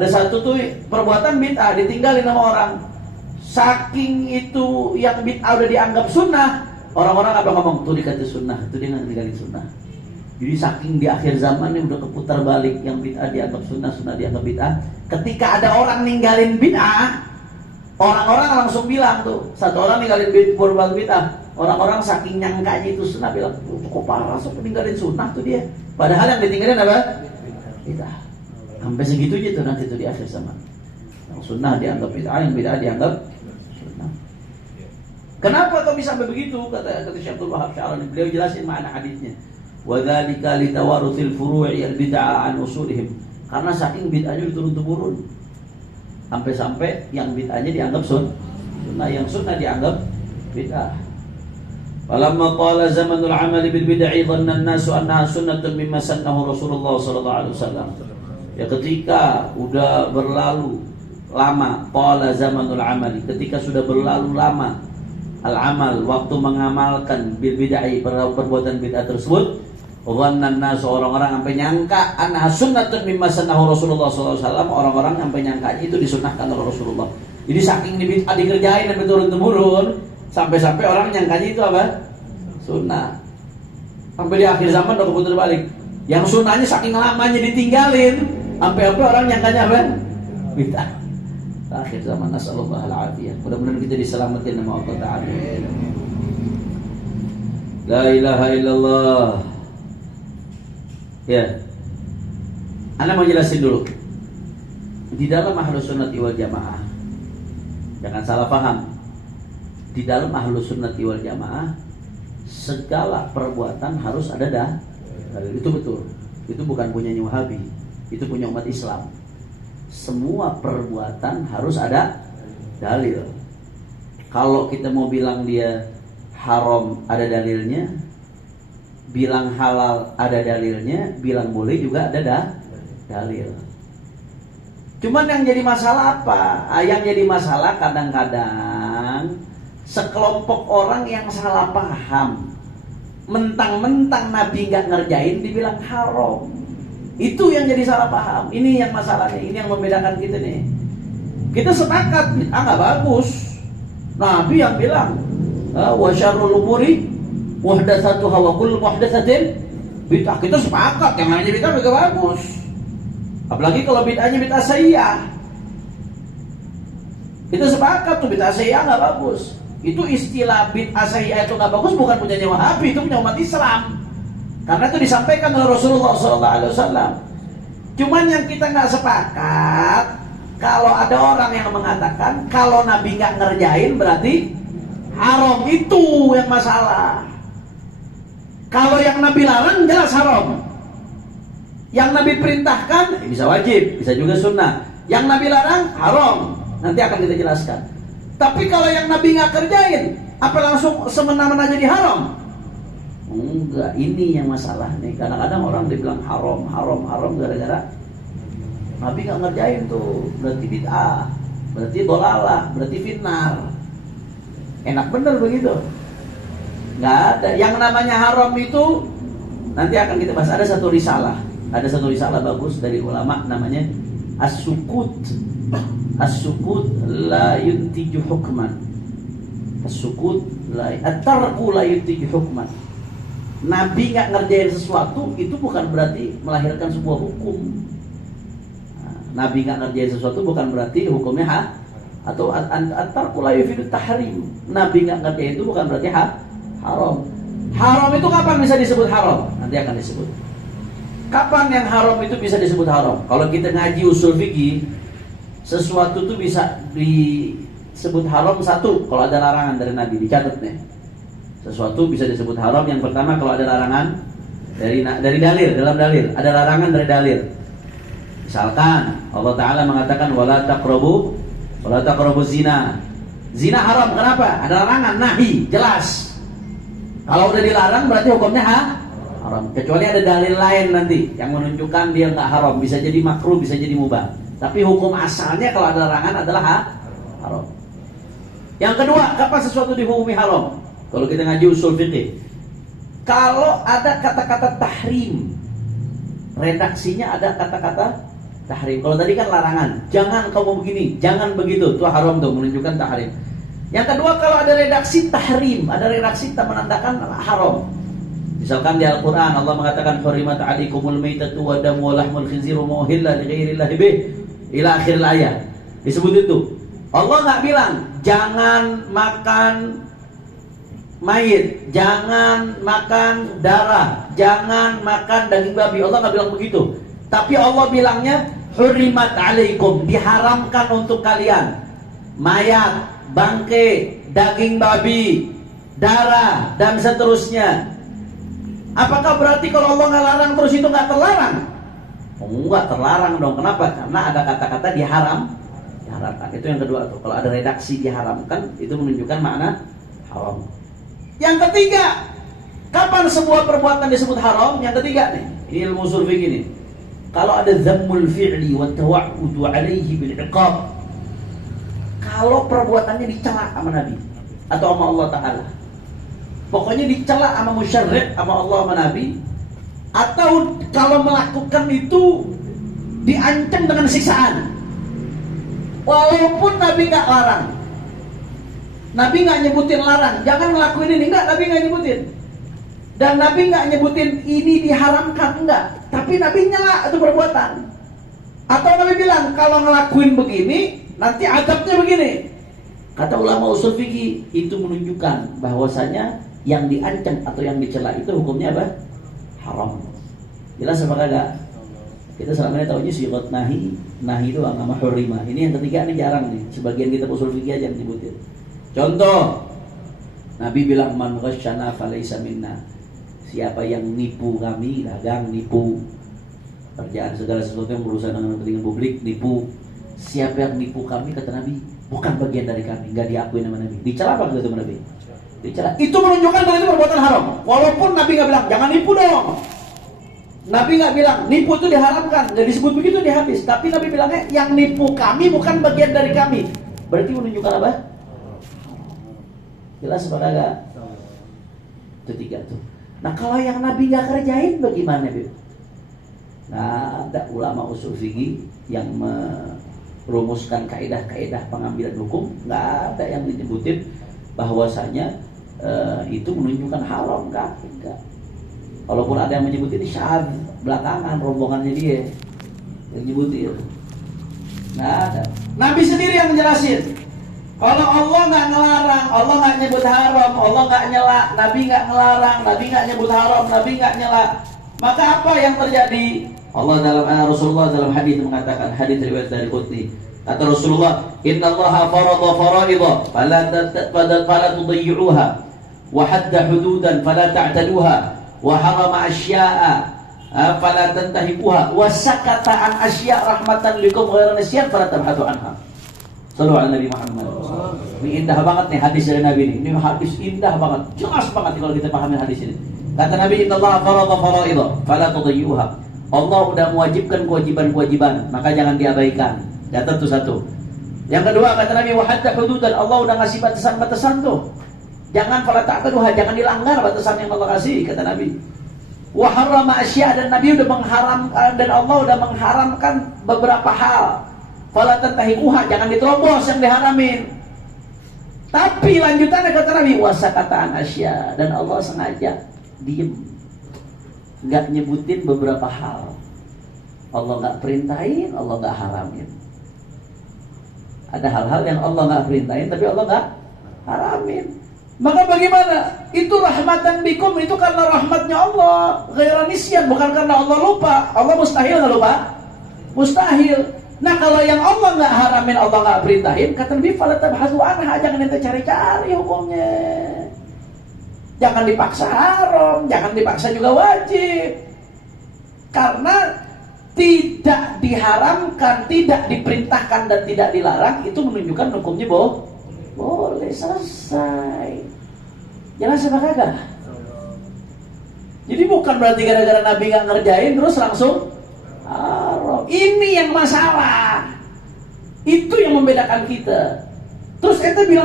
Ada satu tuh perbuatan bid'ah ditinggalin sama orang. Saking itu yang bid'ah udah dianggap sunnah, orang-orang apa ngomong tuh dikata sunnah, itu dia ninggalin sunnah. Jadi saking di akhir zaman ini udah keputar balik, yang bid'ah dianggap sunnah, sunnah dianggap bid'ah. Ketika ada orang ninggalin bid'ah, orang-orang langsung bilang tuh, satu orang ninggalin bid'ah, orang-orang saking nyangkanya itu sunnah bilang, kok parah sok ninggalin sunnah tuh dia. Padahal yang ditinggalin apa? Bid'ah. Sampai segitunya tuh nanti tuh di akhir zaman. Yang sunnah dianggap bid'ah, yang bid'ah dianggap sunnah. Kenapa kok bisa sampai begitu? Kata Syekh Abdul Wahab Sya'rani, beliau jelasin makna hadisnya. Wa dzalika li tawaruthil furu'i al-bid'ah an usulihim. Karena saking bid'ahnya diturun-temurun. Sampai-sampai yang bid'ahnya dianggap sunnah, yang sunnah dianggap bid'ah. Falamma qala zamanul 'amali bil bid'ah dhanna an-nasu annaha sunnatun mimma sannahu Rasulullah sallallahu alaihi wasallam. Ya ketika udah berlalu lama, qala zamanul 'amali, ketika sudah berlalu lama al-amal, waktu mengamalkan bil bid'ah, perbuatan bid'ah tersebut, dhanna an-nasu, orang-orang sampai nyangka annaha sunnatun mimma sannahu Rasulullah sallallahu alaihi wasallam, orang-orang sampai nyangka itu disunnahkan oleh Rasulullah. Jadi saking bid'ah dikerjain dan turun-temurun, sampai-sampai orang nyangkanya itu apa? Sunnah. Sampai di akhir zaman udah keputar balik. Yang sunnahnya saking lamanya ditinggalin, sampai orang nyangkanya apa? Bid'ah. Akhir zaman, nasallallahu al-afiyah. Mudah-mudahan kita diselamatkan sama Allah Ta'ala. La ilaha illallah. Ya, Anda mau jelasin dulu. Di dalam Ahlus Sunnati wal Jamaah, jangan salah paham. Di dalam Ahlus Sunnati wal Jamaah, segala perbuatan harus ada dalil. Itu betul. Itu bukan punya Wahabi, itu punya umat Islam. Semua perbuatan harus ada dalil. Kalau kita mau bilang dia haram ada dalilnya, bilang halal ada dalilnya, bilang boleh juga ada dalil. Cuman yang jadi masalah apa? Yang jadi masalah kadang-kadang sekelompok orang yang salah paham, mentang-mentang Nabi nggak ngerjain dibilang haram. Itu yang jadi salah paham. Ini yang masalahnya, ini yang membedakan kita nih. Kita sepakat bid'ah nggak bagus. Nabi yang bilang, wa syarrul umuri muhdatsatuha wa kullu muhdatsatin bid'ah. Kita sepakat yang namanya bid'ah juga bagus. Apalagi kalau bid'ahnya bid'ah sayyi'ah. Kita sepakat tuh bid'ah sayyi'ah nggak bagus. Itu istilah bid'ah sayyi'ah itu nggak bagus bukan punya Wahabi, itu punya umat Islam. Karena itu disampaikan oleh Rasulullah SAW. Cuman yang kita nggak sepakat, kalau ada orang yang mengatakan kalau Nabi nggak ngerjain berarti haram, itu yang masalah. Kalau yang Nabi larang jelas haram. Yang Nabi perintahkan bisa wajib, bisa juga sunnah. Yang Nabi larang haram. Nanti akan kita jelaskan. Tapi kalau yang Nabi nggak kerjain, apa langsung semena-mena jadi haram? Enggak, ini yang masalah nih. Kadang-kadang orang dibilang haram gara-gara Nabi nggak ngerjain tuh, berarti bid'ah, berarti dolalah, berarti fitnah. Enak bener begitu? Nggak ada. Yang namanya haram itu nanti akan kita bahas. Ada satu risalah bagus dari ulama namanya As-Sukut. As-Sukut la yuntiju hukman. As-Sukut la at-tarku la yuntiju hukman. Nabi nggak ngerjain sesuatu itu bukan berarti melahirkan sebuah hukum. Nabi nggak ngerjain sesuatu bukan berarti hukumnya atau at-tarku la yufidu tahrim. Nabi nggak ngerjain itu bukan berarti haram. Haram itu kapan bisa disebut haram? Nanti akan disebut. Kapan yang haram itu bisa disebut haram? Kalau kita ngaji usul fikih, sesuatu itu bisa disebut haram satu kalau ada larangan dari Nabi, dicatat nih. Sesuatu bisa disebut haram yang pertama kalau ada larangan dari dalil, dalam dalil ada larangan dari dalil. Misalkan Allah Ta'ala mengatakan wala taqrabu zina. Zina haram, kenapa? Ada larangan, nahi, jelas. Kalau udah dilarang berarti hukumnya haram. Kecuali ada dalil lain nanti yang menunjukkan dia nggak haram, bisa jadi makruh, bisa jadi mubah. Tapi hukum asalnya kalau ada larangan adalah haram. Yang kedua, kapan sesuatu dihukumi haram? Kalau kita ngaji usul fikih, kalau ada kata-kata tahrim, redaksinya ada kata-kata tahrim. Kalau tadi kan larangan, jangan kamu begini, jangan begitu, itu haram tuh, menunjukkan tahrim. Yang kedua, kalau ada redaksi tahrim, ada redaksi tak menandakan haram. Misalkan di Al-Quran Allah mengatakan hurimat alaikumul maitatu wa damu wa lahmul khinziru ma uhilla li ghairillahi bih ila akhir ayat. Disebut itu. Allah nggak bilang jangan makan mayit, jangan makan darah, jangan makan daging babi. Allah nggak bilang begitu. Tapi Allah bilangnya hurimat alaikum, diharamkan untuk kalian mayat, bangkai, daging babi, darah, dan seterusnya. Apakah berarti kalau Allah nggak larang terus itu nggak terlarang? Oh, enggak, terlarang dong. Kenapa? Karena ada kata-kata diharamkan. Itu yang kedua tuh. Kalau ada redaksi diharamkan, itu menunjukkan makna haram. Yang ketiga, kapan sebuah perbuatan disebut haram? Yang ketiga nih, ini ilmu usul fikih nih. Kalau ada zammul fi'li wa tawa'udu alaihi bil iqab. Kalau perbuatannya dicela sama Nabi atau sama Allah Ta'ala, pokoknya dicela sama musyarrik, sama Allah, sama Nabi, atau kalau melakukan itu diancam dengan siksaan, walaupun Nabi nggak larang, Nabi nggak nyebutin larang, jangan ngelakuin ini, enggak, Nabi nggak nyebutin, dan Nabi nggak nyebutin ini diharamkan, enggak, tapi Nabi nyela itu perbuatan, atau Nabi bilang kalau ngelakuin begini nanti adabnya begini. Kata ulama usul fikih, itu menunjukkan bahwasanya yang diancam atau yang dicela itu hukumnya apa? Haram. Jelas apa kagak? Kita selama ini tahunya syirat nahi itu sama hurimah. Ini yang ketiga ini jarang nih. Sebagian kita usul fikih aja yang disebutin. Contoh, Nabi bilang man ghasyana falaysa minna. Siapa yang nipu kami, dagang nipu, kerjaan segala sesuatu yang berurusan dengan kepentingan publik nipu. Siapa yang nipu kami, kata Nabi, bukan bagian dari kami, nggak diakui nama Nabi. Dicela apa gitu Nabi? Dicela. Itu menunjukkan kalau itu perbuatan haram. Walaupun Nabi nggak bilang jangan nipu dong. Nabi nggak bilang nipu itu diharamkan, nggak disebut begitu di hadis. Tapi Nabi bilangnya yang nipu kami bukan bagian dari kami. Berarti menunjukkan apa? Jelas apa kagak? Itu tiga tuh. Nah kalau yang Nabi nggak kerjain bagaimana, Bib? Nah ada ulama usul fikih yang merumuskan kaidah-kaidah pengambilan hukum, nggak ada yang dinyebutin bahwasanya itu menunjukkan haram, enggak. Walaupun ada yang menyebutin syad belakangan rombongannya dia yang nyebutin. Nah, ada. Nabi sendiri yang menjelasin. Kalau Allah nggak ngelarang, Allah nggak nyebut haram, Allah nggak nyela, Nabi nggak ngelarang, Nabi nggak nyebut haram, Nabi nggak nyela, maka apa yang terjadi? Rasulullah dalam hadis mengatakan, hadis riwayat dari Qutni, kata Rasulullah, Inna Allah farada faraidha fala tudayyi'uha wa hadda hududan fala ta'taduha wa harama asya'a fala tantahikuha wa sakata an asya' rahmatan likum ghairan nisyan fala tabhatu anha. Sallu ala Nabi Muhammad. Ini indah banget nih hadis dari Nabi ini. Ini hadis indah banget, jelas banget kalau kita pahami hadis ini. Kata Nabi, Inna Allah farada faraidha fala tudayyi'uha. Allah udah mewajibkan kewajiban-kewajiban, maka jangan diabaikan. Catat tuh satu. Yang kedua kata Nabi, wa hadda hududan, Allah udah ngasih batasan-batasan tuh. Jangan fala ta'taduha, jangan dilanggar batasan yang Allah kasih, kata Nabi. Wa harrama asya, dan Nabi udah mengharamkan, dan Allah udah mengharamkan beberapa hal. Fala tantahikuha, jangan diterobos yang diharamin. Tapi lanjutannya kata Nabi, wa sakataan asya, dan Allah sengaja diem, nggak nyebutin beberapa hal. Allah nggak perintahin, Allah nggak haramin. Ada hal-hal yang Allah nggak perintahin, tapi Allah nggak haramin. Maka bagaimana? Itu rahmatan bikum, itu karena rahmatnya Allah, ghairan nisyan, bukan karena Allah lupa. Allah mustahil nggak lupa? Mustahil. Nah kalau yang Allah nggak haramin, Allah nggak perintahin, kata Nabi, fala tabhasu anha, jangan ente cari-cari hukumnya. Jangan dipaksa haram, jangan dipaksa juga wajib. Karena tidak diharamkan, tidak diperintahkan, dan tidak dilarang, itu menunjukkan hukumnya boleh, selesai. Jelas apa kagak? Jadi bukan berarti gara-gara Nabi gak ngerjain terus langsung haram. Ini yang masalah. Itu yang membedakan kita. Terus kita bilang